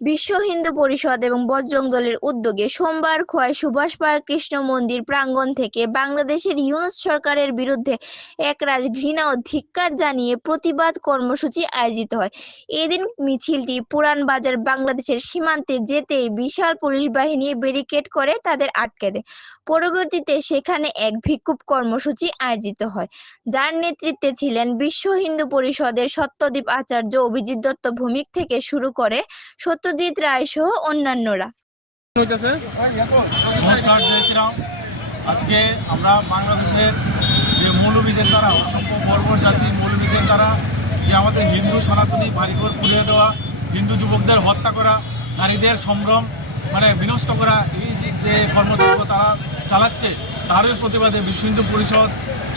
বিশ্ব হিন্দু পরিষদ এবং বজরং দলের উদ্যোগে সোমবার খোয়াই সুভাষ পার্ক কৃষ্ণ মন্দির প্রাঙ্গণ থেকে বাংলাদেশের ইউনুস সরকারের বিরুদ্ধে একরাশ ঘৃণা ও ধিক্কার জানিয়ে প্রতিবাদ কর্মসূচি আয়োজিত হয়। এদিন মিছিলটি পুরান বাজার বাংলাদেশের সীমান্তে যেতেই বিশাল পুলিশ বাহিনী ব্যারিকেড করে তাদের আটকে দেয়। পরবর্তীতে সেখানে এক বিক্ষোভ কর্মসূচি আয়োজিত হয়। যার নেতৃত্বে ছিলেন বিশ্ব হিন্দু পরিষদের সত্যদীপ আচার্য অভিজিৎ দত্ত ভৌমিক থেকে শুরু করে সত্যজিৎ রায় সহ অন্যান্যরা। নমস্কার জয় শ্রীরাম। আজকে আমরা বাংলাদেশের যে মৌলবীদের দ্বারা অসংখ্য বর্বর জাতির মৌলবীদের দ্বারা যে আমাদের হিন্দু সনাতনী বাড়িঘর পুড়িয়ে দেওয়া হিন্দু যুবকদের হত্যা করা নারীদের সম্ভ্রম মানে বিনষ্ট করা এই যে- যে কর্মযজ্ঞ তারা চালাচ্ছে তারই প্রতিবাদে বিশ্ব হিন্দু পরিষদ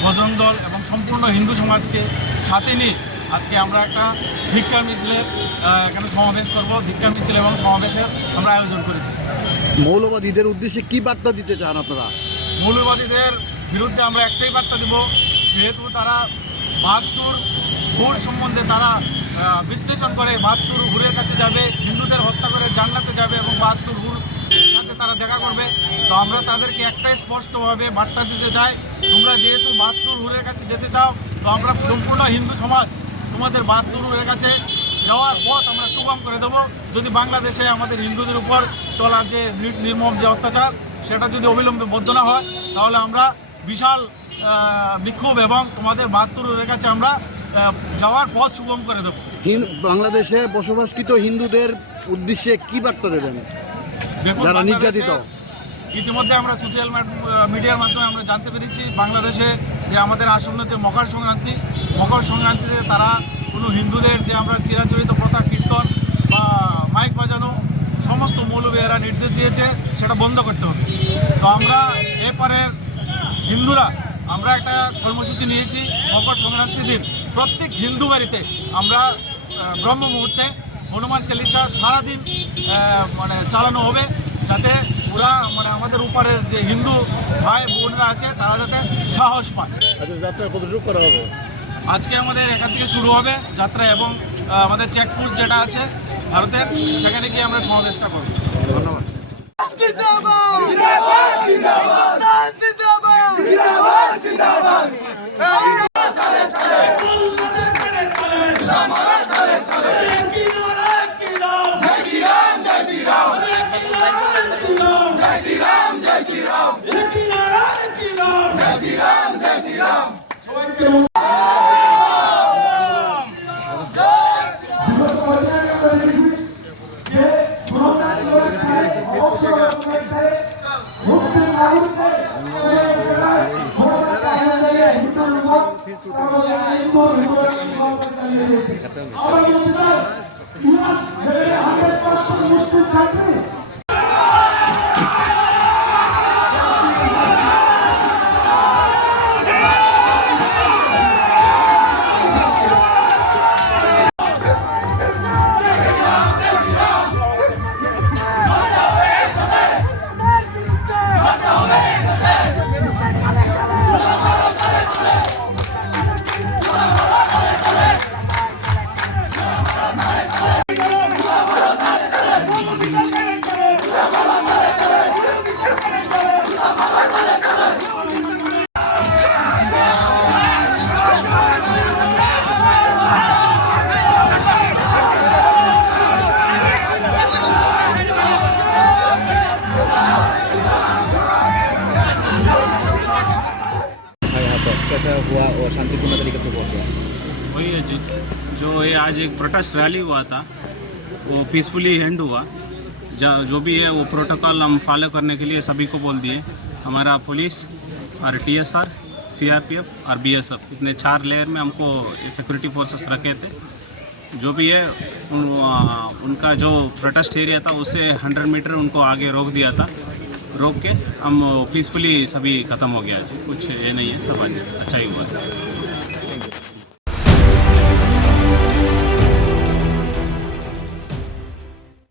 ভজন দল এবং সম্পূর্ণ হিন্দু সমাজকে সাথে নিয়ে আজকে আমরা একটা ধিক্ষা মিছিলের এখানে সমাবেশ করব। ধিক্ষা মিছিল এবং সমাবেশের আমরা আয়োজন করেছি। মৌলবাদীদের উদ্দেশ্যে কি বার্তা দিতে চান আপনারা? মৌলবাদীদের বিরুদ্ধে আমরা একটাই বার্তা দিব যেহেতু তারা বাহাত্তর হুর সম্বন্ধে তারা বিশ্লেষণ করে বাহাত্তর হুরের কাছে যাবে হিন্দুদের হত্যা করে জান্নাতে যাবে এবং বাহাত্তর হুর সাথে তারা দেখা করবে। তো আমরা তাদেরকে একটাই স্পষ্টভাবে বার্তা দিতে চাই তোমরা যেহেতু বাহাত্তর হুরের কাছে যেতে চাও তো আমরা সম্পূর্ণ হিন্দু সমাজ তোমাদের বাদ হুরের কাছে যাওয়ার পথ আমরা সুগম করে দেবো। যদি বাংলাদেশে আমাদের হিন্দুদের উপর চলার যে নির্মম যে অত্যাচার সেটা যদি অবিলম্বে বদ্ধ না হয় তাহলে আমরা বিশাল বিক্ষোভ এবং তোমাদের বাহাত্তরের কাছে আমরা যাওয়ার পথ সুগম করে দেবো। বাংলাদেশে বসবাসকৃত হিন্দুদের উদ্দেশ্যে কি বার্তা দেবেন? যারা নির্যাতিত। ইতিমধ্যে আমরা সোশ্যাল মিডিয়ার মাধ্যমে আমরা জানতে পেরেছি বাংলাদেশে যে আমাদের আসন্ন যে মকর সংক্রান্তি মকর সংক্রান্তিতে তারা কোনো হিন্দুদের যে আমরা চিরাচরিত প্রথা, কীর্তন বা মাইক বাজানো, সমস্ত মৌলবীরা নির্দেশ দিয়েছে, সেটা বন্ধ করতে হবে। তো আমরা এপারের হিন্দুরা, আমরা একটা কর্মসূচি নিয়েছি, মকর সংক্রান্তির দিন। প্রত্যেক হিন্দু বাড়িতে আমরা ব্রহ্ম মুহূর্তে হনুমান চালিসা সারাদিন মানে চালানো হবে, যাতে ওরা মানে আমাদের উপরের যে হিন্দু ভাই বোনরা আছে, তারা যাতে সাহস পায়। আচ্ছা যাত্রা কতটুকু করা হবে? আজকে আমাদের এখান থেকে শুরু হবে যাত্রা এবং আমাদের চেকপোস্ট যেটা আছে ভারতের সেখানে গিয়ে আমরা সমাবেশটা করব। ধন্যবাদ। पर कैसा हुआ और शांतिपूर्ण तरीके से हुआ क्या? वही है जो। जो ये आज एक प्रोटेस्ट रैली हुआ था वो पीसफुली एंड हुआ। जा- भी है वो प्रोटोकॉल हम फॉलो करने के लिए सभी को बोल दिए। हमारा पुलिस और T S R C R P F और बी एस एफ़ इतने चार लेयर में हमको सिक्योरिटी फोर्सेस रखे थे। जो भी है उन, उनका जो प्रोटेस्ट एरिया था उससे हंड्रेड मीटर उनको आगे रोक दिया था। रोक के हम पीसफुली सभी ख़त्म हो गया कुछ ये नहीं है, सब अच्छा ही हुआ।